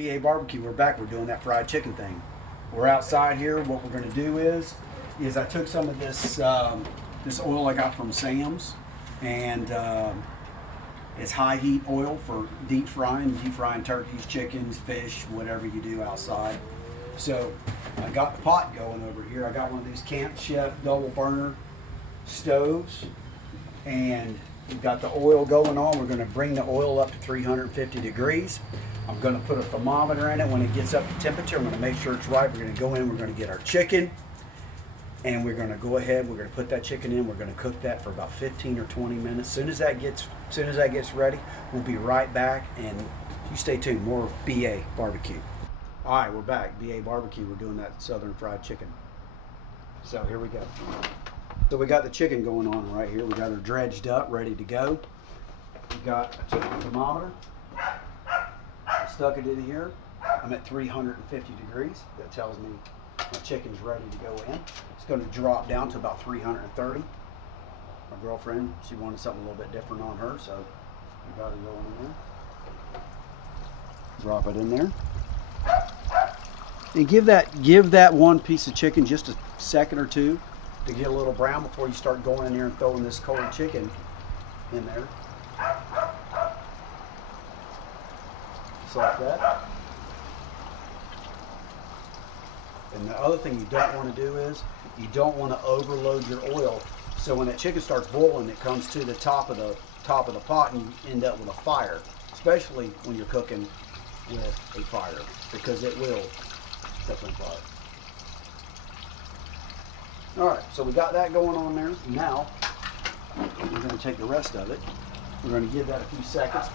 BA Barbecue, we're back. We're doing that fried chicken thing. We're outside here. What we're going to do is I took some of this this oil I got from Sam's, and it's high heat oil for deep frying turkeys, chickens, fish, whatever you do outside. So I got the pot going over here. I got one of these Camp Chef double burner stoves, and we've got the oil going on. We're going to bring the oil up to 350 degrees. I'm going to put a thermometer in it. When it gets up to temperature, I'm going to make sure it's right. We're going to go in, we're going to get our chicken, and we're going to go ahead, we're going to put that chicken in. We're going to cook that for about 15 or 20 minutes. As soon as that gets ready, we'll be right back, and you stay tuned. More BA Barbecue. All right, we're back. BA Barbecue. We're doing that southern fried chicken. So here we go. So we got the chicken going on right here. We got her dredged up, ready to go. I took the thermometer, stuck it in here. I'm at 350 degrees. That tells me my chicken's ready to go in. It's going to drop down to about 330. My girlfriend, she wanted something a little bit different on her, so we got it going in there. Drop it in there. And give that one piece of chicken just a second or two to get a little brown before you start going in there and throwing this cold chicken in there. Just like that. And the other thing you don't want to do is you don't want to overload your oil. So when that chicken starts boiling, it comes to the top of the pot, and you end up with a fire, especially when you're cooking with a fire, because it will catch on fire. All right, so we got that going on there. Now we're going to take the rest of it. We're going to give that a few seconds.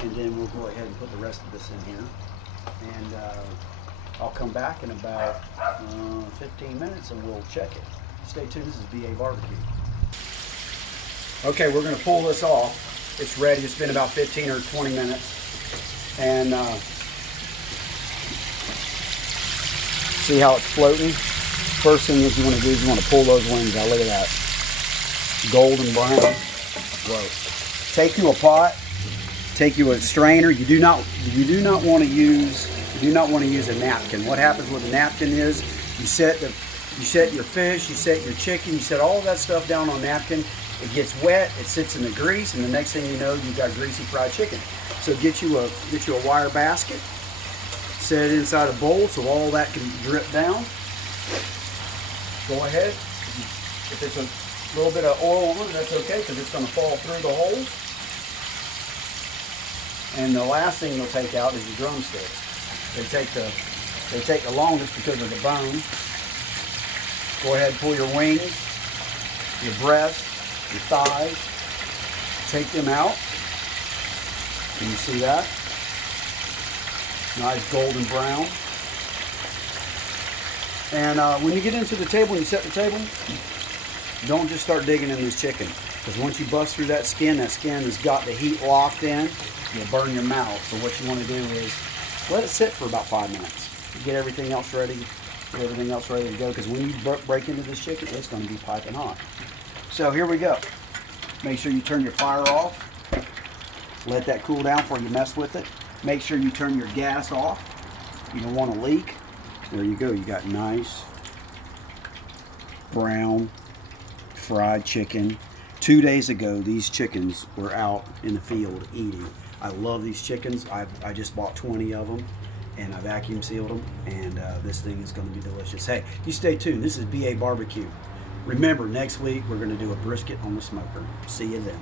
And then we'll go ahead and put the rest of this in here. And I'll come back in about 15 minutes and we'll check it. Stay tuned. This is BA Barbecue. Okay, we're going to pull this off. It's ready. It's been about 15 or 20 minutes. And see how it's floating? First thing that you want to do is you want to pull those wings out. Look at that. Golden brown. Whoa. Take you a pot, take you a strainer. You do not want to use a napkin. What happens with a napkin is you set your fish, you set your chicken, you set all of that stuff down on a napkin. It gets wet, it sits in the grease, and the next thing you know, you've got greasy fried chicken. So get you a wire basket, set it inside a bowl so all that can drip down. Go ahead. If it's a little bit of oil on it, that's okay, because it's going to fall through the holes. And the last thing you'll take out is your drumsticks. They take the longest because of the bone. Go ahead and pull your wings, your breast, your thighs. Take them out. Can you see that? Nice golden brown. And when you get into the table and you set the table, don't just start digging in this chicken, because once you bust through that skin has got the heat locked in. You'll burn your mouth. So what you want to do is let it sit for about 5 minutes. Get everything else ready. To go, because when you break into this chicken, it's going to be piping hot. So here we go. Make sure you turn your fire off. Let that cool down before you mess with it. Make sure you turn your gas off. You don't want to leak. There you go. You got nice brown fried chicken. 2 days ago, these chickens were out in the field eating. I love these chickens. I just bought 20 of them, and I vacuum sealed them, and this thing is going to be delicious. Hey, you stay tuned. This is BA Barbecue. Remember, next week we're going to do a brisket on the smoker. See you then.